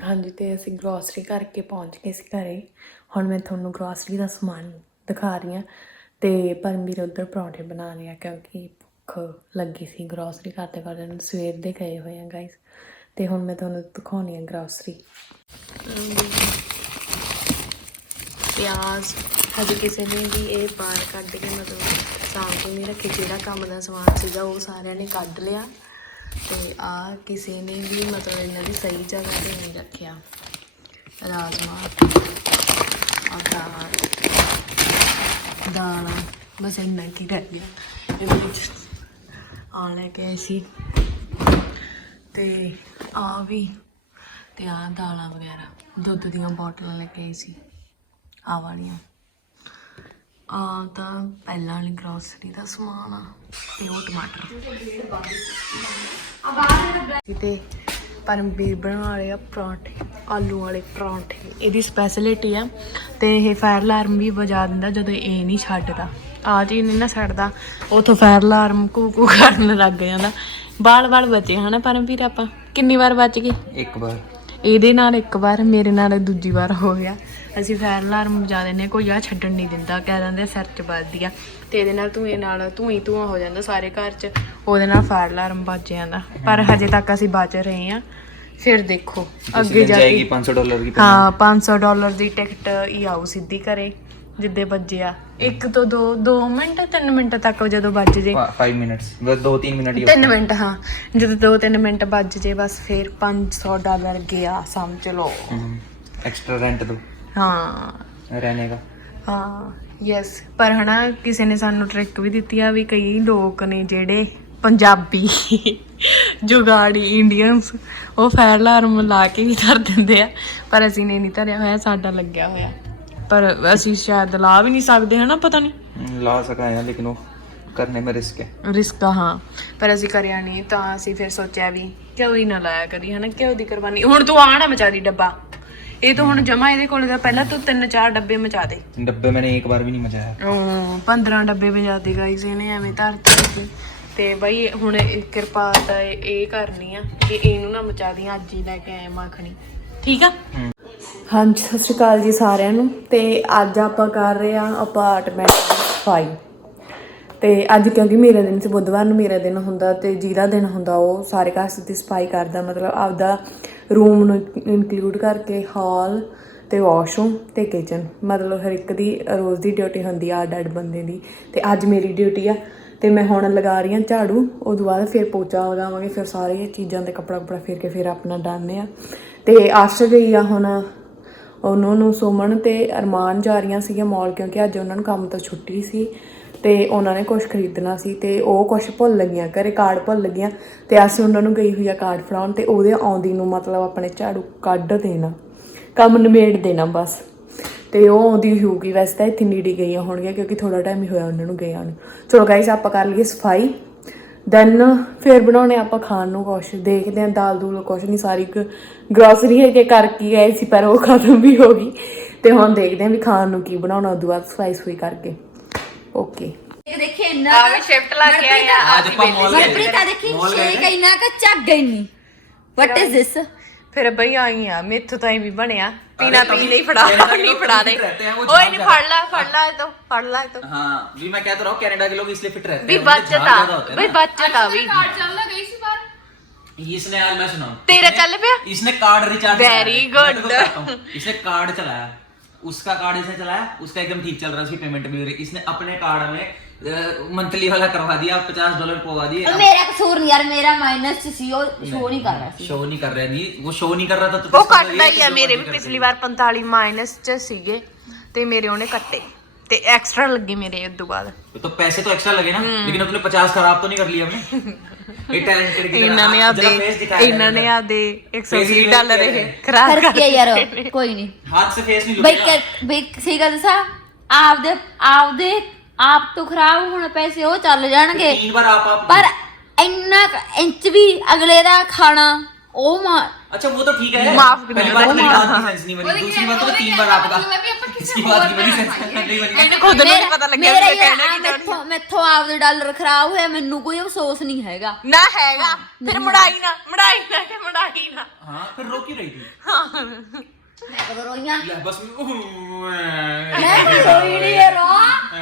हाँ जी, तो असी ग्रोसरी करके पहुँच गए सी घरे। हुण मैं थोनों ग्रोसरी का समान दिखा रही हाँ। तो परमवीर उधर परौंठे बना रहे हैं क्योंकि भुख लगी सी ग्रोसरी करते करते सवेर दे गए हुए हैं गाइस। तो हुण मैं थोनों दिखाउणी है ग्रोसरी। प्याज हजे किसी ने भी ये बाहर कढ़ के मतलब साफ के नहीं रखे, जिहड़ा काम का समान सीगा वो सारिਆਂ ने कढ़ लिया। तो आ किसी ने भी मतलब इन्हों की सही जगह पर नहीं रखा। राजमा और दाल बस इन्ना की रह गया ये आ लैके आए सी। ते आ भी ते आ दाल वगैरह दुध दियाँ बोटल लैके आई सी आ वालियां। आ तो पहले वाली ग्रोसरी का समान आ ते वो टमाटर ते परमवीर बना रहे परौंठे आलू वाले परौंठे। ਇਹਦੀ स्पैशलिटी है तो यह फायर अलार्म भी वजा दिंदा जो ये नहीं छड्डदा। आ चीज़ नहीं ना छड्डदा उतों फायर अलार्म कू कू करन लग जांदा। बाल बाल बचे है ना परमवीर, आपां कितनी बार बच गए? एक बार ਇਹਦੇ ਨਾਲ ਇੱਕ ਵਾਰ ਮੇਰੇ ਨਾਲ ਦੂਜੀ ਵਾਰ ਹੋ ਗਿਆ। ਅਸੀਂ ਫਾਇਰ ਅਲਾਰਮ ਵਜਾ ਦਿੰਦੇ, ਕੋਈ ਆ ਛੱਡਣ ਨਹੀਂ ਦਿੰਦਾ, ਕਹਿ ਦਿੰਦੇ ਸਿਰ 'ਚ ਵੱਜਦੀ ਆ। ਅਤੇ ਇਹਦੇ ਨਾਲ ਧੂੰਆਂ ਹੋ ਜਾਂਦਾ ਸਾਰੇ ਘਰ 'ਚ, ਉਹਦੇ ਨਾਲ ਫਾਇਰ ਅਲਾਰਮ ਵੱਜ ਜਾਂਦਾ। ਪਰ ਹਜੇ ਤੱਕ ਅਸੀਂ ਬਚ ਰਹੇ ਹਾਂ। ਫਿਰ ਦੇਖੋ ਅੱਗੇ ਜਾ ਕੇ $500 की। ਹਾਂ $500 ਦੀ ਟਿਕਟ ਹੀ ਆਊ ਸਿੱਧੀ ਘਰੇ ਜਿੱਦੇ ਵੱਜਿਆ 1 ਤੋਂ 2 ਮਿੰਟ 3 ਮਿੰਟ ਤੱਕ ਜਦੋਂ ਵੱਜ ਜੇ 5 मिनट्स 2-3 मिनट ही 3 ਮਿੰਟ ਹਾਂ ਜਦੋਂ 2-3 ਮਿੰਟ ਵੱਜ ਜੇ ਬਸ ਫਿਰ $500 ਗਿਆ ਸਮਝ ਲਓ। एक्स्ट्रा रेंट दो ਹਾਂ रहने का। ਹਾਂ ਯੈਸ। ਪਰ ਹਨਾ ਕਿਸੇ ਨੇ ਸਾਨੂੰ ਟ੍ਰਿਕ ਵੀ ਦਿੱਤੀ ਆ ਵੀ ਕਈ ਲੋਕ ਨੇ ਜਿਹੜੇ ਪੰਜਾਬੀ ਜੁਗਾੜੀ ਇੰਡੀਅਨਸ ਉਹ ਫਾਇਰ ਅਲਾਰਮ ਲਾ ਕੇ ਵੀ ਧਰ ਦਿੰਦੇ ਆ, ਪਰ ਅਸੀਂ ਨੇ ਨਹੀਂ ਧਰਿਆ ਹੋਇਆ, ਸਾਡਾ ਲੱਗਿਆ ਹੋਇਆ। पर ਅਸੀਂ शायद ला भी नहीं सकते है ना, पता नहीं ला सका है लेकिन वो करने में रिस्क है। रिस्क हाँ, पर ਅਸੀਂ ਕਰਿਆ ਨਹੀਂ ਤਾਂ ਅਸੀਂ ਫਿਰ ਸੋਚਿਆ ਵੀ ਕਿਉਂ ਹੀ ਨਾ ਲਾਇਆ ਕਰੀ ਹੈ ਨਾ, ਕਿਉਂ ਦੀ ਕੁਰਬਾਨੀ। ਹੁਣ ਤੂੰ ਆ ਨਾ ਮਚਾ ਦੀ ਡੱਬਾ, ਇਹ ਤਾਂ ਹੁਣ ਜਮਾ ਇਹਦੇ ਕੋਲ ਦਾ ਪਹਿਲਾਂ ਤੂੰ 3-4 ਡੱਬੇ ਮਚਾ ਦੇ। डब्बे मैंने एक बार भी नहीं मचाया। 15 ਡੱਬੇ ਮਚਾ ਦੇ ਗਾਈਸ ਇਹਨੇ ਐਵੇਂ ਧਰਤੀ। ਤੇ ਬਈ ਹੁਣ ਕਿਰਪਾ ਤਾਂ ਇਹ ਕਰਨੀ ਆ ਕਿ ਇਹਨੂੰ ਨਾ ਮਚਾ ਦੀ, ਅੱਜ ਹੀ ਲੈ ਕੇ ਆਏ ਮੱਖਣੀ, ਠੀਕ ਆ। हाँ जी सत श्री अकाल जी सारिਆਂ ਨੂੰ। ਤੇ ਅੱਜ ਆਪਾਂ ਕਰ ਰਹੇ ਆ ਅਪਾਰਟਮੈਂਟ ਦੀ ਸਫਾਈ। ਤੇ ਅੱਜ ਕਿਉਂਕਿ ਮੇਰਾ ਦਿਨ ਸੀ, ਬੁੱਧਵਾਰ ਨੂੰ ਮੇਰਾ ਦਿਨ ਹੁੰਦਾ ਤੇ ਜਿਹਦਾ ਦਿਨ ਹੁੰਦਾ ਉਹ ਸਾਰੇ ਘਰ ਦੀ ਸਫਾਈ ਕਰਦਾ, ਮਤਲਬ ਆਪਦਾ ਰੂਮ ਨੂੰ ਇਨਕਲੂਡ ਕਰਕੇ ਹਾਲ ਤੇ ਵਾਸ਼ਰੂਮ ਤੇ ਕਿਚਨ, ਮਤਲਬ ਹਰ ਇੱਕ ਦੀ ਰੋਜ਼ ਦੀ ਡਿਊਟੀ ਹੁੰਦੀ ਆ ਅੱਡ ਬੰਦੇ ਦੀ। ਤੇ ਅੱਜ ਮੇਰੀ ਡਿਊਟੀ ਆ ਤੇ ਮੈਂ ਹੁਣ ਲਗਾ ਰਹੀ ਹਾਂ ਝਾੜੂ, ਉਦੋਂ ਬਾਅਦ ਫਿਰ ਪੋਚਾ ਲਗਾਵਾਂਗੇ, ਫਿਰ ਸਾਰੀਆਂ ਚੀਜ਼ਾਂ ਤੇ ਕੱਪੜਾ ਫੇਰ ਕੇ ਫਿਰ ਆਪਣਾ ਡਨ ਆ। ਤੇ ਆਸ਼ ਗਈ ਆ ਹੁਣ ਉਹਨੂੰ ਸੁਮਨ ਤੇ ਅਰਮਾਨ ਜਾ ਰਹੀਆਂ ਸੀਗੀਆਂ ਮੋਲ, ਕਿਉਂਕਿ ਅੱਜ ਉਹਨਾਂ ਨੂੰ ਕੰਮ ਤੋਂ ਛੁੱਟੀ ਸੀ ਤੇ ਉਹਨਾਂ ਨੇ ਕੁਛ ਖਰੀਦਣਾ ਸੀ ਤੇ ਉਹ ਕੁਛ ਭੁੱਲ ਲੱਗੀਆਂ ਘਰੇ, ਕਾਰਡ ਭੁੱਲ ਲੱਗੀਆਂ ਤੇ ਅਸੀਂ ਉਹਨਾਂ ਨੂੰ ਗਈ ਹੋਈ ਆ ਕਾਰਡ ਫੜਾਉਣ ਤੇ ਉਹਦੇ ਆਉਂਦੀ ਨੂੰ ਮਤਲਬ ਆਪਣੇ ਝਾੜੂ ਕੱਢ ਦੇਣਾ, ਕੰਮ ਨਿਬੇੜ ਦੇਣਾ ਬਸ। ਤੇ ਉਹ ਆਉਂਦੀ ਹੋਊਗੀ, ਵੈਸੇ ਤਾਂ ਇੱਥੇ ਨੇੜੇ ਗਈਆਂ ਹੋਣਗੀਆਂ ਕਿਉਂਕਿ ਥੋੜਾ ਟਾਈਮ ਹੀ ਹੋਇਆ ਉਹਨਾਂ ਨੂੰ ਗਈਆਂ ਨੂੰ। ਚਲੋ ਗਾਈਸ ਆਪਾਂ ਕਰ ਲਈਏ ਸਫਾਈ, ਦੈਨ ਫਿਰ ਬਣਾਉਣੇ ਆਪਾਂ ਖਾਣ ਨੂੰ ਕੁਛ, ਦੇਖਦੇ ਹਾਂ ਦਾਲ ਦੂਲ ਕੁਛ ਨਹੀਂ, ਸਾਰੀ ਗਰੋਸਰੀ ਹੈਗੇ ਕਰ ਕੇ ਗਏ ਸੀ ਪਰ ਉਹ ਖਤਮ ਵੀ ਹੋ ਗਈ। ਤੇ ਹੁਣ ਦੇਖਦੇ ਹਾਂ ਵੀ ਖਾਣ ਨੂੰ ਕੀ ਬਣਾਉਣਾ, ਉਦੋਂ ਬਾਅਦ ਸਫਾਈ ਸੁਈ ਕਰਕੇ। ਓਕੇ देखिए ना ਆ ਵੀ ਸ਼ਿਫਟ ਲਾ ਕੇ ਆਏ ਆ आज अपन मॉल मनप्रीत का देखी शेक है ना का चक गई नहीं। What is this? ਫਿਰ ਬਈ ਆਈ ਆ ਮੇਥੋਂ ਤਾਂ ਵੀ ਬਣਿਆ ਪੀਣਾ ਪੀ ਲਈ, ਫੜਾ ਨਹੀਂ ਫੜਾ ਦੇ ਓਏ ਨਹੀਂ ਫੜ ਲੈ ਇਹ ਤੋਂ हाँ भी मैं कहता रहा हूँ कनाडा के लोग इसलिए फिट रहते ਵੀ हैं। ਬਚਤਾ ਬਈ ਬਚਤਾ ਵੀ इसने यार मैं सुनाऊं ਤੇਰਾ ਚੱਲ ਪਿਆ। इसने कार्ड रिचार्ज Very good. इसने कार्ड चलाया, उसका कार्ड इसने चलाया, उसका एकदम ठीक चल रहा है, उसकी पेमेंट भी हो रही। इसने अपने कार्ड में मंथली वाला करवा दिया, $50 पवा दिए। मेरा कसूर नहीं यार, मेरा माइनस सी शो नहीं कर रहा सी। शो नहीं कर रहा, नहीं वो शो नहीं कर रहा था तो ਉਹ ਕੱਟਦਾ ਹੀ ਆ, ਮੇਰੇ ਵੀ ਪਿਛਲੀ ਵਾਰ 45 ਮਾਈਨਸ ਚ ਸੀਗੇ ਤੇ ਮੇਰੇ ਉਹਨੇ ਕੱਟੇ ਤੇ ਐਕਸਟਰਾ ਲੱਗੇ ਮੇਰੇ ਉਦੋਂ ਬਾਅਦ। तो पैसे तो एक्स्ट्रा लगे ना, लेकिन अपने 50 खराब तो नहीं कर लिया हमने। ये टैलेंटेड की ਇਹਨਾਂ ਨੇ ਆਪਦੇ $120 ਇਹ ਖਰਾਬ कर ਕਰ के यार कोई नहीं हाथ से फेस नहीं भाई लुकना। भाई सही गल दसा आपदे आप तो खराब होने पैसे हो चल जाणगे, 3 बार आप पर ਇੰਨਾ ਇੰਚ ਵੀ ਅਗਲੇ ਦਾ ਖਾਣਾ ਉਹ अच्छा वो तो ठीक है, माफ कर पहली बात तो सेंस नहीं बनी, दूसरी बात तो 3 बार आपका इसकी बात की बड़ी सेंसिटिव नहीं बनी। ਇਹਨੂੰ ਖੁਦ ਨੂੰ ਨਹੀਂ ਪਤਾ ਲੱਗਿਆ ਵੀ ਮੈਂ ਕਹਿਣਾ ਕੀ ਚਾਹੁੰਦੀ ਹਾਂ। ਮੈਥੋਂ ਆਪਦੇ ਡਾਲਰ ਖਰਾਬ ਹੋਇਆ, ਮੈਨੂੰ ਕੋਈ ਅਫਸੋਸ ਨਹੀਂ ਹੈਗਾ। ਨਾ ਹੈਗਾ, ਫਿਰ ਮੜਾਈ ਨਾ ਕਿ ਮੜਾਈ ਨਾ। हाँ फिर रो क्यों रही थी? ਮੈਂ ਕਦੋਂ ਰੋਈਆਂ? ले बस ਮੈਂ ਕੋਈ ਰੋਈ ਨਹੀਂ ਹੈ ਰੋ।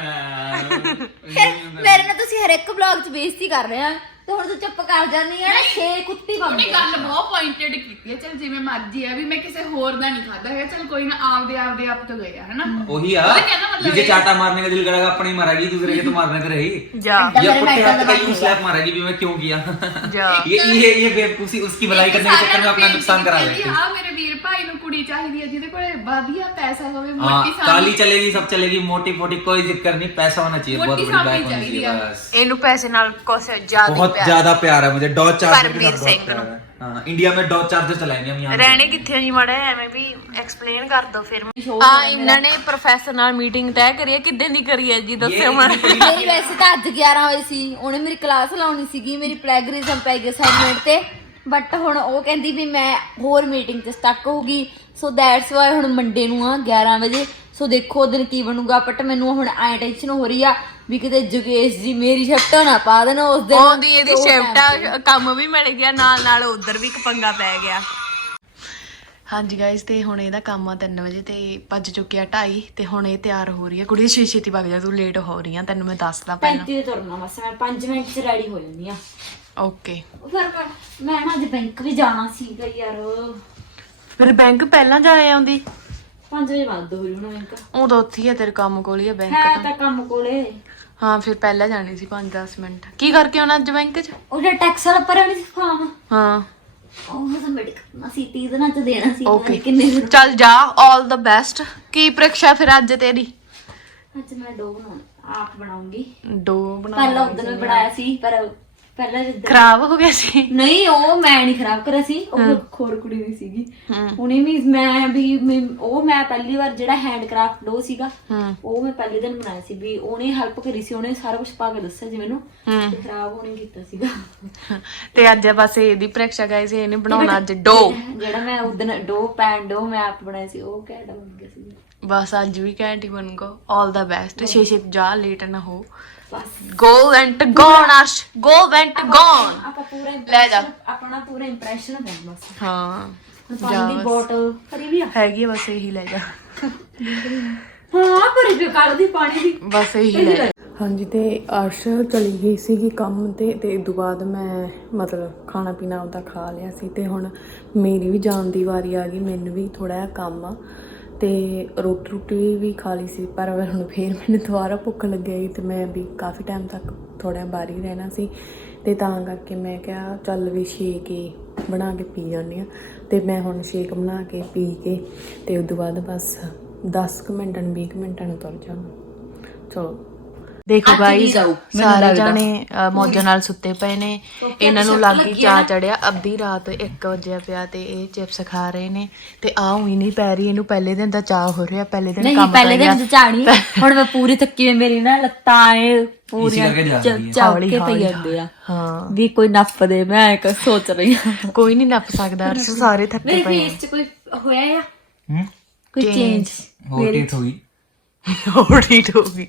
ਮੇਰੇ ਨਾਲ ਤੁਸੀਂ ਹਰ ਇੱਕ ਵਲੌਗ 'ਚ ਬੇਇੱਜ਼ਤੀ ਕਰ ਰਹੇ ਆ ਤੇ ਹੁਣ ਤੂੰ ਚੁੱਪ ਕਰ ਜਾਂਦੀ ਹੈ ਨਾ, ਛੇ ਕੁੱਤੀ ਬਣ ਉਹਨੇ ਗਈ। ਗੱਲ ਬਹੁਤ ਪੁਆਇੰਟਡ ਕੀਤੀ ਹੈ। ਚਲ ਜਿਵੇਂ ਮਰਜ਼ੀ ਹੈ ਵੀ ਮੈਂ ਕਿਸੇ ਹੋਰ ਦਾ ਨਹੀਂ ਖਾਦਾ ਹੈ, ਚਲ ਕੋਈ ਨਾ ਆਪਦੇ ਆਪ ਤੋਂ ਗਏ ਆ ਹਨਾ। वही यार मुझे चाटा मारने का दिल करेगा अपने ही मारेगी, दूसरे के तो मारने तो रही। ਜਾ ये पुट्टे हाथ का यूं स्लैप मारेगी भी मैं क्यों किया। ਜਾ ये बेवकूफी उसकी भलाई करने के चक्कर में अपना नुकसान करा देती है। ਹਾਂ ਮੇਰੇ ਵੀਰ ਭਾਈ ਨੂੰ ਕੁੜੀ ਚਾਹੀਦੀ ਹੈ ਜਿਹਦੇ ਕੋਲ ਵਧੀਆ ਪੈਸਾ ਹੋਵੇ, हाँ ਮੋਟੀ काली चलेगी सब चलेगी, मोटी फोटी कोई दिक्कत नहीं, पैसा होना चाहिए, बहुत मोटी बड़ी सामने बैक होनी चाहिए चाहिए बस। ਇਹਨੂੰ ਪੈਸੇ ਨਾਲ ਕੁਛ ਜ਼ਿਆਦਾ बहुत ਪਿਆਰ। ज्यादा प्यार है मुझे डॉज चार्जर के परमवीर साथ बहुत सिंह प्यार है। हाँ इंडिया में डॉज चार्जर चलाएंगे हम यहाँ। ਰਹਿਣੇ ਕਿੱਥੇ ਨਹੀਂ ਮੜੇ, ਐਵੇਂ ਵੀ ਐਕਸਪਲੇਨ ਕਰ ਦੋ ਫਿਰ। ਹਾਂ ਇਹਨਾਂ ਨੇ ਪ੍ਰੋਫੈਸਰ ਨਾਲ ਮੀਟਿੰਗ ਤੈਅ ਕਰੀ ਹੈ, ਕਿੱਦਾਂ ਦੀ ਕਰੀ ਹੈ ਜੀ ਦੱਸਿਓ ਹੁਣ। ਮੇਰੀ ਵੈਸੇ ਤਾਂ ਅੱਜ 11 ਵਜੇ ਸੀ, ਉਹਨੇ ਮੇਰੀ ਕਲਾਸ ਲਾਉਣੀ ਸੀਗੀ, ਮੇਰੀ ਪਲੈਗਰਿਜ਼ਮ ਪੈ ਗਈ ਅਸਾਈਨਮੈਂਟ ਤੇ, ਬਟ ਹੁਣ ਉਹ ਕਹਿੰਦੀ ਵੀ ਮੈਂ ਹੋਰ ਮੀਟਿੰਗ ਤੇ ਸਟਕ ਹੋਊਗੀ, ਸੋ ਦੈਟਸ ਵਾਈ ਹੁਣ ਮੰਡੇ ਨੂੰ ਆ 11 ਵਜੇ। ਸੋ ਦੇਖੋ ਉਹ ਦਿਨ ਕੀ ਬਣੂਗਾ, ਬਟ ਮੈਨੂੰ ਹੁਣ ਐ ਟੈਨਸ਼ਨ ਹੋ ਰਹੀ ਆ ਵੀ ਕਿਤੇ ਜੁਗੇਸ਼ ਜੀ ਮੇਰੀ ਸ਼ਿਫਟ ਨਾ ਪਾ ਦੇਣ ਉਸ ਦਿਨ। ਉਹਦੀ ਇਹਦੀ ਸ਼ਿਫਟ ਕੰਮ ਵੀ ਮਿਲ ਗਿਆ, ਨਾਲ ਉਧਰ ਵੀ ਇੱਕ ਪੰਗਾ ਪੈ ਗਿਆ। ਹਾਂਜੀ ਗਾਇਸ, ਤੇ ਹੁਣ ਇਹਦਾ ਕੰਮ ਆ 3 ਵਜੇ ਤੇ ਭੱਜ ਚੁੱਕਿਆ 2:30 ਤੇ ਹੁਣ ਇਹ ਤਿਆਰ ਹੋ ਰਹੀ ਹੈ। ਕੁੜੀ ਛੇਤੀ ਵਗ ਜਾ, ਤੂੰ ਲੇਟ ਹੋ ਰਹੀ ਆ, ਤੈਨੂੰ ਮੈਂ ਦੱਸਦਾ ਪਹਿਲਾਂ। 35 ਤੁਰਨਾ ਬਸ, ਮੈਂ 5 ਮਿੰਟ 'ਚ ਰੈਡੀ ਹੋ ਜਾਂਦੀ ਆ। ਓਕੇ, ਫਿਰ ਮੈਂ ਨਾ ਅੱਜ ਬੈਂਕ ਵੀ ਜਾਣਾ ਸੀਗਾ ਯਾਰ। ਫਿਰ ਬੈਂਕ ਪਹਿਲਾਂ ਜਾਣੇ ਆਉਂਦੀ 5 ਵਜੇ ਬੰਦ ਹੋ ਰਹੀ ਹੁਣ ਬੈਂਕ। ਉਦੋਂ ਉੱਥੇ ਹੀ ਆ, ਤੇਰੇ ਕੰਮ ਕੋਲ ਹੀ ਆ ਬੈਂਕ ਹੈ ਤਾਂ। ਤਾਂ ਕੰਮ ਕੋਲੇ। ਹਾਂ ਫਿਰ ਪਹਿਲਾਂ ਜਾਣੀ ਸੀ 5-10 ਮਿੰਟ। ਕੀ ਕਰਕੇ ਆਉਣਾ ਅੱਜ ਬੈਂਕ 'ਚ? ਉਹਦਾ ਟੈਕਸ ਵਾਲਾ ਭਰਿਆ ਨਹੀਂ ਸੀ ਫਾਰਮ, ਹਾਂ ਉਹ ਸਬਮਿਟ ਕਰਨਾ ਸੀ, 30 ਦਿਨਾਂ 'ਚ ਦੇਣਾ ਸੀ। ਓਕੇ, ਕਿੰਨੇ ਦਿਨ? ਚੱਲ ਜਾ, ਆਲ ਦਾ ਬੈਸਟ। ਕੀ ਪ੍ਰੀਖਿਆ ਫਿਰ ਅੱਜ ਤੇਰੀ? ਅੱਜ ਮੈਂ ਡੋ ਬਣਾਉਣਾ, ਆਪ ਬਣਾਉਂਗੀ। ਡੋ ਬਣਾ ਪਹਿਲਾਂ ਉਦੋਂ ਵੀ ਬਣਾਇਆ ਸੀ, ਪਰ ਪਹਿਲਾਂ ਜਿੱਦਾਂ ਖਰਾਬ ਹੋ ਗਿਆ ਸੀ। ਨਹੀਂ, ਉਹ ਮੈਂ ਨਹੀਂ ਖਰਾਬ ਕਰਿਆ ਸੀ, ਉਹ ਖੋਰ ਕੁੜੀ ਦੀ ਸੀਗੀ। ਉਹਨੇ ਵੀ ਮੈਂ ਪਹਿਲੀ ਵਾਰ ਜਿਹੜਾ ਹੈਂਡ ਕਰਾਫਟ ਡੋ ਸੀਗਾ, ਉਹ ਮੈਂ ਪਹਿਲੇ ਦਿਨ ਬਣਾਇਆ ਸੀ, ਵੀ ਉਹਨੇ ਹੈਲਪ ਕਰੀ ਸੀ, ਉਹਨੇ ਸਾਰਾ ਕੁਝ ਪਾ ਕੇ ਦੱਸਿਆ ਜੀ ਮੈਨੂੰ, ਤੇ ਖਰਾਬ ਉਹਨੇ ਕੀਤਾ ਸੀਗਾ। ਤੇ ਅੱਜ ਬਸ ਇਹਦੀ ਪ੍ਰੀਖਿਆ ਗਾਇਸ, ਇਹਨੇ ਬਣਾਉਣਾ ਅੱਜ ਡੋ। ਜਿਹੜਾ ਮੈਂ ਉਦੋਂ ਡੋ ਪੈਨ ਡੋ ਮੈਂ ਆਪ ਬਣਾਇਆ ਸੀ, ਉਹ ਘੈਂਟ ਬਣ ਗਿਆ ਸੀ। ਬਸ ਅੱਜ ਵੀ ਘੈਂਟ ਹੀ ਬਣੂਗਾ। All the best. ਛੇ ਜਾ, ਲੇਟ ਨਾ ਹੋ। ਬਸ go went gone Arsh, go went gone. ਆਪਾਂ ਪੂਰਾ ਲੈ ਜਾ। ਆਪਣਾ ਪੂਰਾ ਇੰਪ੍ਰੈਸ਼ਨ ਹੈ ਬਸ। ਹਾਂ ਹੁਣ ਪਾਣੀ ਦੀ ਬੋਟਲ ਭਰੀ ਵੀ ਆ, ਹੈਗੀ ਆ, ਬਸ ਇਹੀ ਲੈ ਜਾ। ਹਾਂ ਭਰੀ ਵੀ ਕੱਢਦੀ ਪਾਣੀ ਦੀ, ਬਸ ਇਹੀ ਲੈ। ਹਾਂਜੀ, ਤੇ ਅਰਸ਼ ਚਲੀ ਗਈ ਸੀਗੀ ਕੰਮ ਤੇ ਇਸ ਤੋਂ ਬਾਅਦ ਮੈਂ ਮਤਲਬ ਖਾਣਾ ਪੀਣਾ ਉਹਦਾ ਖਾ ਲਿਆ ਸੀ, ਤੇ ਹੁਣ ਮੇਰੀ ਵੀ ਜਾਣ ਦੀ ਵਾਰੀ ਆ ਗਈ। ਮੈਨੂੰ ਵੀ ਥੋੜਾ ਜਿਹਾ ਕੰਮ ਆ ਤੇ ਰੋਟੀ ਵੀ ਖਾ ਲਈ ਸੀ, ਪਰ ਹੁਣ ਫਿਰ ਮੈਨੂੰ ਦੁਬਾਰਾ ਭੁੱਖ ਲੱਗੀ ਤੇ ਮੈਂ ਵੀ ਕਾਫੀ ਟਾਈਮ ਤੱਕ ਥੋੜਾ ਬਾਹਰ ਹੀ ਰਹਿਣਾ ਸੀ, ਤੇ ਤਾਂ ਕਰਕੇ ਮੈਂ ਕਿਹਾ ਚੱਲ ਵੀ ਸ਼ੇਕ ਹੀ ਬਣਾ ਕੇ ਪੀ ਜਾਂਦੀ ਹਾਂ। ਤੇ ਮੈਂ ਹੁਣ ਸ਼ੇਕ ਬਣਾ ਕੇ ਪੀ ਕੇ ਤੇ ਉਸ ਤੋਂ ਬਾਅਦ ਬਸ 10 ਮਿੰਟਾਂ ਨੂੰ 20 ਮਿੰਟਾਂ ਨੂੰ ਤੁਰ ਜਾਵਾਂ। ਚਲੋ ਦੇਖੋ ਗਾਈਸ, ਸਾਰੇ ਜਾਣੇ ਮੌਜਾਂ ਨਾਲ ਸੁੱਤੇ ਪਏ ਨੇ, ਇਹਨਾਂ ਨੂੰ ਲੱਗ ਗਈ ਚਾਹ ਚੜਿਆ। ਅੱਧੀ ਰਾਤ 1 ਵਜੇ ਪਿਆ ਤੇ ਇਹ ਚਿਪਸ ਖਾ ਰਹੇ ਨੇ, ਤੇ ਆ ਉਹੀ ਨਹੀਂ ਪੈ ਰਹੀ ਇਹਨੂੰ। ਪਹਿਲੇ ਦਿਨ ਦਾ ਚਾਹ ਹੋ ਰਿਹਾ, ਪਹਿਲੇ ਦਿਨ ਕੰਮ ਪਹਿਲੇ ਦਿਨ ਚਾਣੀ। ਹੁਣ ਮੈਂ ਪੂਰੀ ਥੱਕੀ ਹੋਈ, ਮੇਰੀ ਨਾ ਲੱਤਾਂ ਐ ਪੂਰੀਆਂ ਚੌੜ ਕੇ ਪਈ ਜਾਂਦੇ ਆ। ਹਾਂ ਵੀ ਕੋਈ ਨੱਪ ਦੇ, ਮੈਂ ਸੋਚ ਰਹੀ ਹਾਂ ਕੋਈ ਨਹੀਂ ਨੱਪ ਸਕਦਾ। ਅਰਸ਼ ਸਾਰੇ ਥੱਕੇ ਮੇਰੇ ਪਏ ਫੇਸ 'ਚ ਕੋਈ ਹੋਇਆ ਆ, ਕੋਈ ਚੇਂਜ? होती हुई ਹੋੜੀ ਟੋਗੀ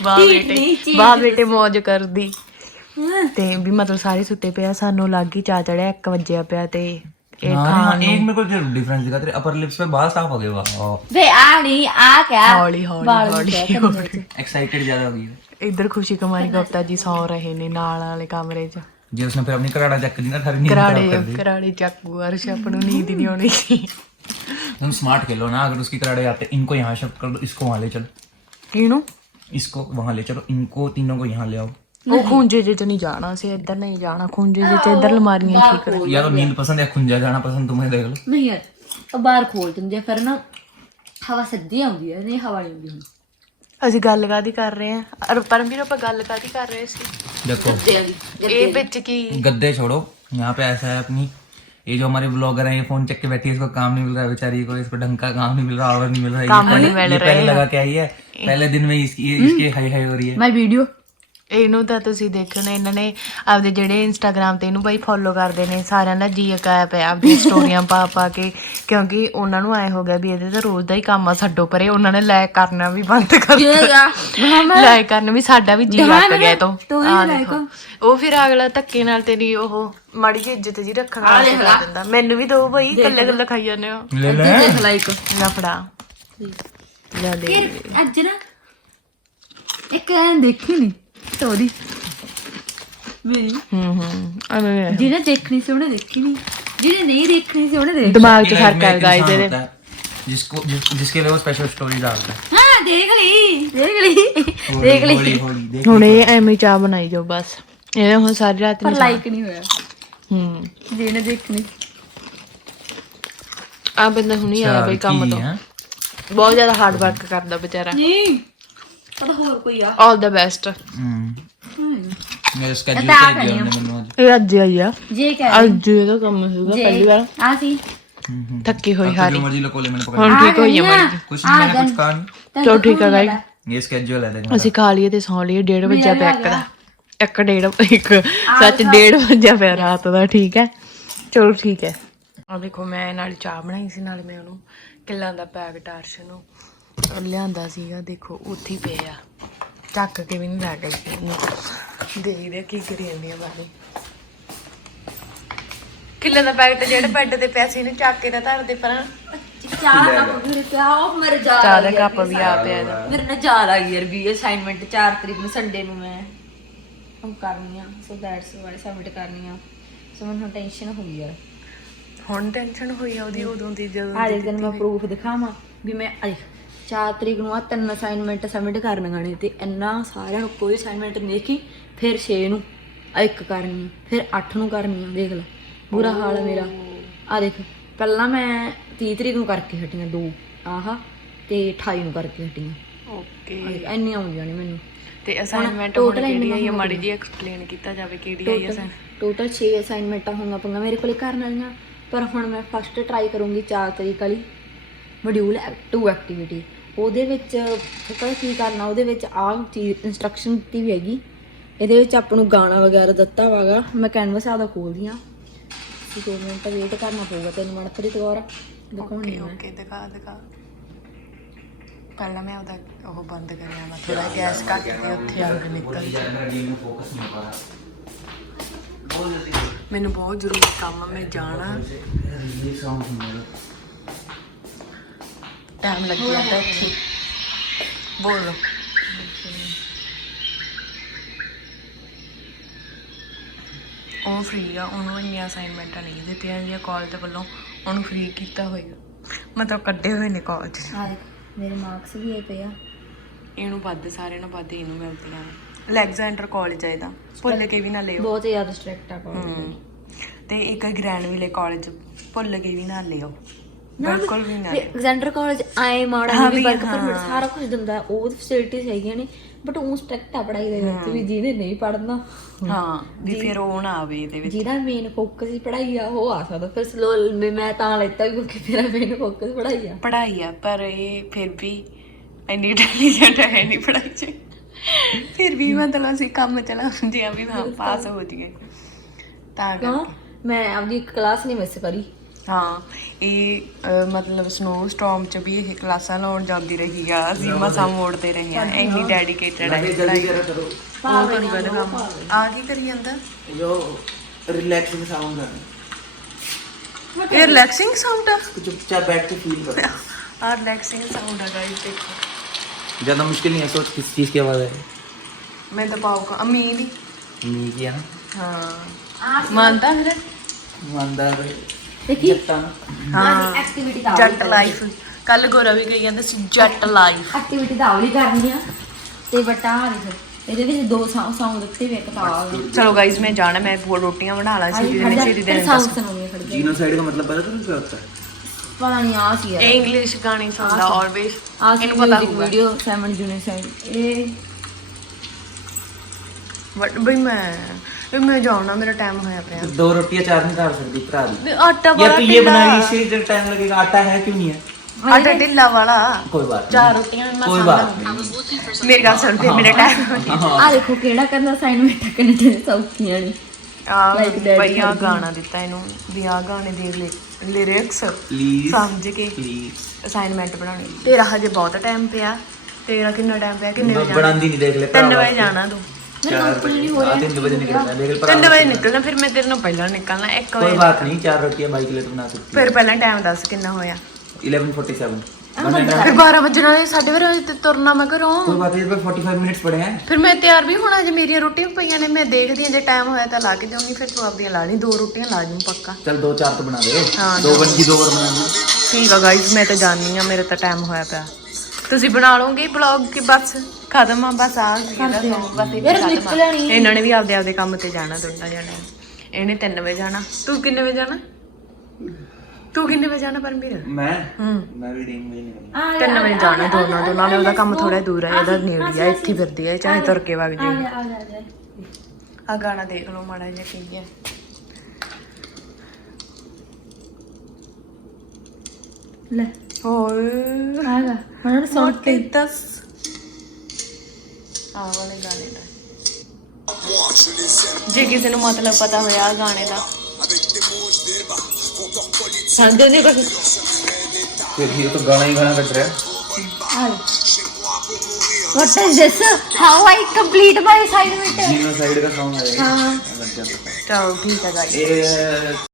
ਵਾਹ ਬੇਟੇ ਮੌਜ ਕਰਦੀ। ਤੇ ਵੀ ਮਤਲਬ ਸਾਰੇ ਸੁੱਤੇ ਪਿਆ, ਸਾਨੂੰ ਲੱਗ ਗਈ ਚਾਹ ਚੜਿਆ 1 ਵਜੇ ਪਿਆ ਤੇ ਇਹ ਖਾਣ एक मेरे को जरूर डिफरेंस दिखा, तेरे अपर लिप्स पे बाल साफ हो गए। वाह ਵੇ ਆ ਨਹੀਂ ਆ ਕਿਆ ਹੌਲੀ ਹੌਲੀ एक्साइटेड ज्यादा हो गई है। ਇੱਧਰ ਖੁਸ਼ੀ ਕੁਮਾਰੀ ਗੁਪਤਾ ਜੀ ਸੌ ਰਹੇ ਨੇ ਨਾਲ ਵਾਲੇ ਕਮਰੇ 'ਚ। ਜੇ ਉਸਨੇ ਫਿਰ ਆਪਣੀ ਕਰਾੜਾ ਚੱਕ ਦੀ ਨਾ, ਸਾਰੀ ਨੀਂਦ खराब कर दी। ਕਰਾੜੇ ਚੱਕੂ ਅਰਸ਼ ਆਪ ਨੂੰ ਨੀਂਦ ਨਹੀਂ ਆਉਣੀ ਸੀ। तुम स्मार्ट खेलो ना, अगर उसकी कराड़े आते इनको यहाँ शिफ्ट कर दो, इसको वहाँ ले चलो, ਕਿਹਨੂੰ? इसको वहाँ ले चलो, इनको तीनों को यहाँ ले आओ। ਉਹ ਖੁੰਝੇ ਜੇ ਚ ਨਹੀਂ ਜਾਣਾ ਸੀ, ਇੱਧਰ ਨਹੀਂ ਜਾਣਾ। ਖੁੰਝੇ ਜੇ ਚ ਇੱਧਰ ਅਲਮਾਰੀਆਂ ਠੀਕ ਕਰ। या तो नींद पसंद है खुंजा जाना पसंद, तुम्हें देख लो। ਨਹੀਂ ਯਾਰ, ਉਹ ਬਾਹਰ ਖੋਲ ਦਿੰਦੇ ਫਿਰ ਨਾ ਹਵਾ ਸਿੱਧੀ ਆਉਂਦੀ ਹੈ, ਨਹੀਂ ਹਵਾ ਨਹੀਂ ਆਉਂਦੀ। ਹੁਣ ਅਸੀਂ ਗੱਲ ਕਾਦੀ ਕਰ ਰਹੇ ਆ ਪਰਮਵੀਰ, ਆਪਾਂ ਗੱਲ ਕਾਦੀ ਕਰ ਰਹੇ ਸੀ? देखो ਇਹ ਵਿੱਚ ਕੀ गद्दे छोड़ो, यहाँ पे ऐसा है अपनी ये जो हमारे ब्लॉगर हैं, ये फोन चेक के बैठी है, इसको काम नहीं मिल रहा है बेचारी को, इसको ढंग का काम नहीं मिल रहा, ऑर्डर नहीं मिल रहा है। काम नहीं मिल ये रहा है। पहले लगा के आई है, पहले दिन में इसकी हाई हाई हो रही है। ਮੈਂ ਵੀਡੀਓ ਇਹਨੂੰ ਤਾਂ ਤੁਸੀਂ ਦੇਖੋ ਨਾ, ਇਹਨਾਂ ਨੇ ਆਪਦੇ ਜਿਹੜੇ ਇੰਸਟਾਗ੍ਰਾਮ ਤੇ ਇਹਨੂੰ ਬਾਈ ਫੋਲੋ ਕਰਦੇ ਨੇ ਸਾਰਿਆਂ ਦਾ ਜੀ ਅਕਾਇਆ ਪਿਆ ਆਪਣੀ ਸਟੋਰੀਆਂ ਪਾ ਕੇ, ਕਿਉਂਕਿ ਉਹਨਾਂ ਨੂੰ ਐ ਹੋ ਗਿਆ ਵੀ ਇਹਦੇ ਤਾਂ ਰੋਜ਼ ਦਾ ਹੀ ਕੰਮ ਆ, ਛੱਡੋ ਪਰੇ। ਉਹਨਾਂ ਨੇ ਲਾਇਕ ਕਰਨਾ ਵੀ ਬੰਦ ਕਰਤਾ, ਲਾਇਕ ਕਰਨਾ ਵੀ, ਸਾਡਾ ਵੀ ਜੀ ਲੱਗ ਗਿਆ ਤੋਂ। ਆਹ ਦੇਖੋ, ਉਹ ਫਿਰ ਅਗਲਾ ਧੱਕੇ ਨਾਲ ਤੇਰੀ ਉਹ ਮਾੜੀ ਜਿਹੀ ਇੱਜ਼ਤ ਜੀ ਰੱਖਣ ਵਾਸਤੇ ਕਰ ਦਿੰਦਾ। ਮੈਨੂੰ ਵੀ ਦੋ ਬਾਈ, ਕੱਲੇ ਕੱਲੇ ਖਾਈ ਜਾਂਦੇ ਹੋ। ਦੇਖ ਲੈ ਇੱਕ ਲਫੜਾ ਲੈ ਦੇ ਅੱਜ ਨਾ ਇੱਕ ਐਂ ਦੇਖੀ ਨਹੀਂ ਸਟੋਰੀ ਮੇਰੀ, ਐਵੇਂ ਜਿਹਨੇ ਦੇਖਣੀ ਸੀ ਉਹਨੇ ਦੇਖੀ ਨਹੀਂ, ਜਿਹਨੇ ਨਹੀਂ ਦੇਖਣੀ ਸੀ ਉਹਨੇ ਦੇਖ। ਦਿਮਾਗ 'ਚ ਫਰਕ ਹੈ ਗਾਇਸ ਇਹਦੇ। जिसके लिए वो स्पेशल स्टोरी डालता है। ਹਾਂ ਦੇਖ ਲਈ ਹੁਣ ਇਹ ਐਵੇਂ ਚਾਹ ਬਣਾਈ ਜਾਓ ਬਸ, ਇਹ ਹੁਣ ਸਾਰੀ ਰਾਤ ਪਰ ਲਾਈਕ ਨਹੀਂ ਹੋਇਆ ਜਿਹਨੇ ਦੇਖਣੀ। ਆ ਬੰਦਾ ਹੁਣੀ ਆਇਆ ਬਈ ਕੰਮ ਤੋਂ, ਬਹੁਤ ਜ਼ਿਆਦਾ ਹਾਰਡ ਵਰਕ ਕਰਦਾ ਵਿਚਾਰਾ। ਨਹੀਂ ਪਤਾ ਹੋਰ ਕੋਈ ਆ। All the best. मेरा स्केड्यूल चेक किया हमने मैंने आज। ਇਹ ਅੱਜ ਆਈ ਆ, ਜੇ ਕਹਿ ਅੱਜ ਇਹਦਾ ਕੰਮ ਸੀਗਾ ਪਹਿਲੀ ਵਾਰ। ਆ ਸੀ ਥੱਕੀ ਹੋਈ जो ਹਾਰੀ, मर्जी लो कोले मैंने पकड़ ਹੁਣ ਠੀਕ ਹੋਈ ਆ ਮਾੜੀ। कुछ नहीं मैंने कुछ कहा नहीं। ਚਲੋ ਠੀਕ ਆ ਗਾਈ, ये स्केड्यूल है देखो। ਅਸੀਂ ਖਾ ਲਈਏ ਤੇ ਸੌਂ ਲਈਏ। 1:30 ਵਜੇ ਪਿਆ ਇੱਕ ਦਾ, 1:30 ਵਜੇ ਪਿਆ ਰਾਤ ਦਾ। ਠੀਕ ਹੈ ਚਲੋ ਠੀਕ ਹੈ। ਆ ਦੇਖੋ ਮੈਂ ਨਾਲ ਚਾਹ ਬਣਾਈ ਸੀ, ਨਾਲ ਮੈਂ ਉਹਨੂੰ ਕਿੱਲਾਂ ਦਾ ਪੈਕਟ ਅਰਸ਼ ਨੂੰ ਲਿਆਂਦਾ ਸੀਗਾ। ਦੇਖੋ ਉੱਥੇ ਹੀ ਪਿਆ, ਚੱਕ ਕੇ ਵੀ ਨਹੀਂ ਲੈ ਗਈ। ਦੇਖਦੇ ਕੀ ਕਰੀ ਜਾਂਦੀਆਂ ਬਾਰੇ। ਕਿੱਲਾਂ ਦਾ ਪੈਕਟ ਜਿਹੜੇ ਬੈੱਡ ਤੇ ਪਿਆ ਸੀ, ਇਹਨੂੰ ਚੱਕ ਕੇ ਤਾਂ ਧਰਦੇ ਪਰਾਂ। ਚਾਹ ਦਾ ਕੱਪ ਵੀ ਪਿਆ, ਉਹ ਮੇਰੇ ਯਾਦ ਚਾਹ ਆ ਦਾ ਗਿਆ ਕੱਪ ਵੀ ਆ ਪਿਆ ਇਹਦਾ। ਮੇਰੇ ਨਾਲ ਯਾਦ ਆ ਗਈ ਯਾਰ ਵੀ ਅਸਾਈਨਮੈਂਟ 4 ਤਰੀਕ ਨੂੰ ਸੰਡੇ ਨੂੰ ਮੈਂ ਉਹ ਕਰਨੀ ਆ, ਸੋ ਦੈਟਸ ਵਾਈ ਸਬਮਿਟ ਕਰਨੀ ਆ। ਸੋ ਮੈਨੂੰ ਟੈਨਸ਼ਨ ਹੋ ਗਈ ਯਾਰ। ਹੁਣ ਟੈਨਸ਼ਨ ਹੋਈ ਆ ਉਹਦੀ ਉਦੋਂ ਦੀ ਜਦੋਂ ਆ ਦਿਨ ਮੈਂ ਪ੍ਰੂਫ ਦਿਖਾਵਾਂ ਵੀ ਮੈਂ 4 ਤਰੀਕ ਨੂੰ ਆ 3 ਅਸਾਈਨਮੈਂਟ ਸਬਮਿਟ ਕਰਨੀਆਂ ਨੇ, ਤੇ ਇੰਨਾ ਸਾਰਿਆਂ ਨੂੰ ਕੋਈ ਅਸਾਈਨਮੈਂਟ ਨਹੀਂ ਦੇਖੀ। ਫਿਰ 6 ਨੂੰ ਇੱਕ ਕਰਨੀ ਆ, ਫਿਰ 8 ਨੂੰ ਕਰਨੀ ਆ। ਦੇਖ ਲੈ ਬੁਰਾ ਹਾਲ ਹੈ ਮੇਰਾ। ਆ ਦੇਖ ਪਹਿਲਾਂ ਮੈਂ 30 ਤਰੀਕ ਨੂੰ ਕਰਕੇ ਹਟੀਆਂ 2 ਆਹ, ਤੇ 28 ਨੂੰ ਕਰਕੇ ਹਟੀਆਂ। ਓਕੇ ਇੰਨੀਆਂ ਆਉਂਦੀਆਂ ਨੇ ਮੈਨੂੰ। ਤੇ ਅਸਾਈਨਮੈਂਟ ਹੁਣ ਕਿਹੜੀ ਆਈ ਹੈ, ਮਾੜੀ ਜਿਹੀ ਐਕਸਪਲੇਨ ਕੀਤਾ ਜਾਵੇ ਕਿਹੜੀ ਆਈ ਹੈ। ਟੋਟਲ 6 ਅਸਾਈਨਮੈਂਟਾਂ ਹੋਈਆਂ ਪਈਆਂ ਮੇਰੇ ਕੋਲੇ ਕਰਨ ਵਾਲੀਆਂ, ਪਰ ਹੁਣ ਮੈਂ ਫਸਟ ਟਰਾਈ ਕਰੂੰਗੀ 4 ਤਰੀਕ ਵਾਲੀ ਮੋਡਿਊਲ 2 ਐਕਟੀਵਿਟੀ। ਉਹਦੇ ਵਿੱਚ ਪਤਾ ਕੀ ਕਰਨਾ, ਉਹਦੇ ਵਿੱਚ ਆਹ ਚੀਜ਼ ਇੰਸਟਰਕਸ਼ਨ ਦਿੱਤੀ ਵੀ ਹੈਗੀ। ਇਹਦੇ ਵਿੱਚ ਆਪਾਂ ਨੂੰ ਗਾਣਾ ਵਗੈਰਾ ਦਿੱਤਾ ਵਾਗਾ। ਮੈਂ ਕੈਨਵਸ ਆਦਾ ਖੋਲਦੀ ਹਾਂ, 2 ਮਿੰਟ ਵੇਟ ਕਰਨਾ ਪਊਗਾ। ਤੈਨੂੰ ਮਨਪ੍ਰੀਤ ਕੌਰ ਦਿਖਾਉਣੀ ਹੈ। ਓਕੇ ਦਿਖਾ। ਪਹਿਲਾਂ ਮੈਂ ਉਹਦਾ ਉਹ ਬੰਦ ਕਰਿਆ, ਮੈਂ ਥੋੜਾ ਗੈਸ ਘੱਟ ਕੇ ਉੱਥੇ ਅੱਗ ਨਿਕਲ ਜਾਏ। ਮੈਨੂੰ ਬਹੁਤ ਜ਼ਰੂਰੀ ਕੰਮ ਆ, ਮੈਂ ਜਾਣਾ। ਟਾਈਮ ਲੱਗ ਜਾਂਦਾ ਇੱਥੇ। ਬੋਲੋ। ਉਹ ਫ੍ਰੀ ਆ, ਉਹਨੂੰ ਇੰਨੀਆਂ ਅਸਾਈਨਮੈਂਟਾਂ ਨਹੀਂ ਦਿੱਤੀਆਂ ਜਾਂਦੀਆਂ ਕਾਲਜ ਵੱਲੋਂ, ਉਹਨੂੰ ਫ੍ਰੀ ਕੀਤਾ ਹੋਏਗਾ, ਮਤਲਬ ਕੱਢੇ ਹੋਏ ਨੇ ਕਾਲਜ। ਆ ਦੇਖ ਮੇਰੇ ਮਾਰਕਸ ਵੀ ਆਏ ਪਏ ਆ। ਇਹਨੂੰ ਵੱਧ, ਸਾਰਿਆਂ ਨੂੰ ਵੱਧ ਇਹਨੂੰ ਮਿਲਦੀਆਂ ਨੇ। ਅਲੈਗਜ਼ੈਂਡਰ ਕਾਲਜ ਆ ਇਹਦਾ, ਭੁੱਲ ਕੇ ਵੀ ਨਾ ਲਿਓ। ਬਹੁਤ ਜ਼ਿਆਦਾ ਸਟ੍ਰਿਕਟ ਆ ਕਾਲਜ। ਤੇ ਇੱਕ ਗ੍ਰੈਂਡਵਿਲੇ ਕਾਲਜ, ਭੁੱਲ ਕੇ ਵੀ ਨਾ ਲਿਓ, ਬਿਲਕੁਲ ਵੀ ਨਾ ਲਿਓ। ਅਲੈਗਜ਼ੈਂਡਰ ਕਾਲਜ ਆਏ ਮਾੜਾ ਵੀ ਵਰਕ ਪਰਮਿਟ ਸਾਰਾ ਕੁਝ ਦਿੰਦਾ, ਉਹ ਫੈਸਿਲਿਟੀਜ਼ ਹੈਗੀਆਂ ਨੇ, ਬਟ ਉਹ ਸਟ੍ਰਿਕਟ ਆ ਪੜ੍ਹਾਈ ਦੇ ਵਿੱਚ ਵੀ। ਜਿਹਨੇ ਨਹੀਂ ਪੜ੍ਹਨਾ ਹਾਂ ਵੀ ਫਿਰ ਉਹ ਨਾ ਆਵੇ ਇਹਦੇ ਵਿੱਚ। ਜਿਹਦਾ ਮੇਨ ਫੋਕਸ ਹੀ ਪੜ੍ਹਾਈ ਆ ਉਹ ਆ ਸਕਦਾ। ਫਿਰ ਸਲੋ ਮੈਂ ਤਾਂ ਲੈਤਾ ਕਿਉਂਕਿ ਮੇਰਾ ਮੇਨ ਫੋਕਸ ਪੜ੍ਹਾਈ ਆ। ਪਰ ਇਹ ਫਿਰ ਵੀ ਇੰਨੀ ਇੰਟੈਲੀਜੈਂਟ ਹੈ ਨਹੀਂ ਪੜ੍ਹਾਈ 'ਚ। ਫਿਰ ਵੀ ਮਤਲਬ ਅਸੀਂ ਕੰਮ ਚਲਾਉਂਦੇ ਆ ਵੀ ਹਾਂ ਪਾਸ ਹੋ ਜਾਈਏ, ਤਾਂ ਕਰਕੇ ਮੈਂ ਆਪਦੀ ਇੱਕ ਕਲਾਸ ਨਹੀਂ ਮਿਸ ਕਰੀ। ਹਾਂ ਇਹ ਮਤਲਬ ਸਨੋ ਸਟੋਰਮ 'ਚ ਵੀ ਇਹ ਕਲਾਸਾਂ ਲਾਉਣ ਜਾਂਦੀ ਰਹੀ ਆ। ਅਸੀਂ ਮਸਾਂ ਮੋੜਦੇ ਰਹੇ ਆ, ਇੰਨੀ ਡੈਡੀਕੇਟਡ ਹੈ ਪੜ੍ਹਾਈ। ਉਹ ਕਰੂਗਾ ਤਾਂ ਕੰਮ। ਆ ਕੀ ਕਰੀ ਜਾਂਦਾ? जो रिलैक्सिंग साउंड है, ਇਹ ਰਿਲੈਕਸਿੰਗ ਸਾਊਂਡ ਆ। चुपचाप बैठ के फील करो। ਆ ਰਿਲੈਕਸਿੰਗ ਸਾਊਂਡ ਆ ਗਾਇਸ, ਦੇਖੋ। ज़्यादा मुश्किल नहीं है, सोच किस चीज़ की आवाज़ है। ਮੈਂ ਤਾਂ ਪਾਊਗਾ ਅਮੀਰ ਹੀ। नहीं किया ना, ਹਾਂ ਮੰਨਦਾ ਫਿਰ। ईमानदार ਦੇਖੀ ਹਾਂ ਐਕਟੀਵਿਟੀ ਦਾ ਜੱਟ ਲਾਈਫ। ਕੱਲ ਗੋਰਾ ਵੀ ਕਹੀ ਜਾਂਦਾ ਸੀ ਜੱਟ ਲਾਈਫ। ਐਕਟੀਵਿਟੀ ਤਾਂ ਆਵਲੀ ਕਰਨੀ ਆ, ਤੇ ਬਟਾ ਇਹਦੇ ਵਿੱਚ 2 ਸੌਂਗ ਦਿੱਤੇ ਵੇ ਕਿਤਾਬ। ਚਲੋ ਗਾਇਸ ਮੈਂ ਜਾਣਾ, ਮੈਂ ਰੋਟੀਆਂ ਬਣਾ ਲਾ ਸੀ ਜਿਹਨੇ ਛੇਤੀ ਦੇ ਸੌਂਗ ਸੁਣਾਉਣੀ ਖੜ ਗਈ। जीनोसाइड का मतलब पता तुम्हें क्या होता है? ਪਤਾ ਨਹੀਂ ਆ ਸੀ ਯਾਰ, ਇਹ ਇੰਗਲਿਸ਼ ਗਾਣੇ ਸੁਣਦਾ ਆਲਵੇਸ, ਆ ਇਹਨੂੰ ਪਤਾ ਹੋਊਗਾ। ਵੀਡੀਓ 7 ਜੂਨੀਸਾਈਡ ਇਹ ਬਟ ਬਈ ਮੈਂ ਜਾਣਾ, ਮੇਰਾ ਟਾਈਮ ਹੋਇਆ ਪਿਆ। 2 रोटियां 4 नहीं खा सकती भरा दी। ਆਟਾ या ਬੜਾ तो ये बना ली, इससे इधर टाइम लगेगा। आटा है क्यों नहीं है? ਆਟਾ ਢਿੱਲਾ ਵਾਲਾ कोई बात 4 ਰੋਟੀਆਂ ਮੈਂ कोई ਸਾਂਭਾ बात नहीं। ਮੇਰੀ ਗੱਲ ਸੁਣ ਫਿਰ ਮੇਰਾ ਟਾਈਮ ਆ ਦੇਖੋ ਕਿਹੜਾ ਕਰਨਾ ਅਸਾਈਨਮੈਂਟ ਟੱਕਣੇ ਤੇ ਸੌਖੀਆਂ ਨੇ Like that ਬਈ ਆ ਕਰਦੀ। ਗਾਣਾ ਦਿੱਤਾ ਇਹਨੂੰ ਵੀ ਆ ਗਾਣੇ ਦੇ ਲਿਰਿਕਸ प्लीज ਸਮਝ ਕੇ प्लीज ਅਸਾਈਨਮੈਂਟ ਬਣਾਉਣੀ। ਤੇਰਾ ਹਜੇ ਬਹੁਤ ਟਾਈਮ ਪਿਆ। ਤੇਰਾ ਕਿੰਨਾ ਟਾਈਮ ਪਿਆ? ਕਿੰਨੇ ਵਜੇ ਜਾਣਾ? बढ़ांदी नहीं देख ले 3 ਵਜੇ ਜਾਣਾ ਤੂੰ। 4 बजे 3 बजे निकलना देख ले 3 ਵਜੇ ਨਿਕਲਣਾ ਫਿਰ ਮੈਂ ਤੇਰੇ ਨਾਲ ਪਹਿਲਾਂ ਨਿਕਲਣਾ 1 कोई ਵਜੇ। बात नहीं 4 रोटियां बाइक के लिए बना सकती ਫਿਰ ਪਹਿਲਾਂ ਟਾਈਮ ਦੱਸ ਕਿੰਨਾ ਹੋਇਆ? 11:47 ਫਿਰ 12 ਵਜੇ ਨਾਲ 12:30 ਵਜੇ ਤੇ ਤੁਰਨਾ ਮੈਂ ਘਰੋਂ। कोई बात नहीं 45 मिनट्स पड़े हैं। ਫਿਰ ਮੈਂ ਤਿਆਰ ਵੀ ਹੋਣਾ। ਜੇ ਮੇਰੀਆਂ ਰੋਟੀਆਂ ਪਈਆਂ ਨੇ ਮੈਂ ਦੇਖਦੀ ਹਾਂ ਜੇ ਟਾਈਮ ਹੋਇਆ ਤਾਂ ਲਾ ਕੇ ਜਾਊਂਗੀ। ਫਿਰ ਤੂੰ ਆਪਦੀਆਂ ਲਾ ਲਈ 2 ਰੋਟੀਆਂ ਲਾ ਜੂੰ ਪੱਕਾ। चल 2-4 तो बना दे। हाँ, 2 बन की 2 और बना दे। ਠੀਕ ਆ ਗਾਇਸ ਮੈਂ ਤਾਂ ਜਾਣੀ ਆ ਮੇਰਾ ਤਾਂ ਟਾਈਮ ਹੋਇਆ ਪਿਆ। ਤੁਸੀਂ ਬਣਾ ਲਓਗੇ ਵਲੌਗ ਕਿ ਬਸ ਖਤਮ ਆ? ਬਸ ਆ ਬਸ ਇਹ ਯਾਰ ਨਿਕਲਣੀ ਇਹਨਾਂ ਨੇ ਵੀ ਆਪਦੇ ਆਪਦੇ ਕੰਮ ਤੇ ਜਾਣਾ ਦੋਨਾਂ ਜਾਣੇ। ਇਹਨੇ 3 ਵਜੇ ਜਾਣਾ। ਤੂੰ ਕਿੰਨੇ ਵਜੇ ਜਾਣਾ? ਤੂੰ ਕਿੰਨੇ ਵਜੇ ਜਾਣਾ ਪਰਮਵੀਰ? मैं भी 3 बजे निकलना। 3 ਵਜੇ ਜਾਣਾ ਦੋਨਾਂ ਨੇ। ਉਹਦਾ ਕੰਮ ਥੋੜਾ ਦੂਰ ਹੈ ਇਹਦਾ ਨੇੜੇ ਆ। ਇੱਥੇ ਫਿਰਦੀ ਆ ਚਾਹੇ ਤੁਰ ਕੇ ਵਗ ਜਾਏ। ਆ ਗਾਣਾ ਦੇਖ ਲਓ ਮਾੜਾ ਜਿਹਾ ਕੀ ਹੈ। ਲੈ ਹੋਰ ਆਗਾ ਹੁਣ ਸੁਣ ਕੇ ਦੱਸ ਆ ਵਾਲੇ ਗਾਣੇ ਦਾ ਜੇ ਕਿਸੇ ਨੂੰ ਮਤਲਬ ਪਤਾ ਹੋਇਆ ਆ ਗਾਣੇ ਦਾ ਸਮਝਦੇ ਨਹੀਂ ਕੁਝ। फिर ये तो गाना ही गाना बज रहा है। What is this? How I complete my assignment? जीनो साइड का सॉन्ग है। हाँ। ਚਲੋ ਠੀਕ ਹੈ ਗਾਇਸ। ये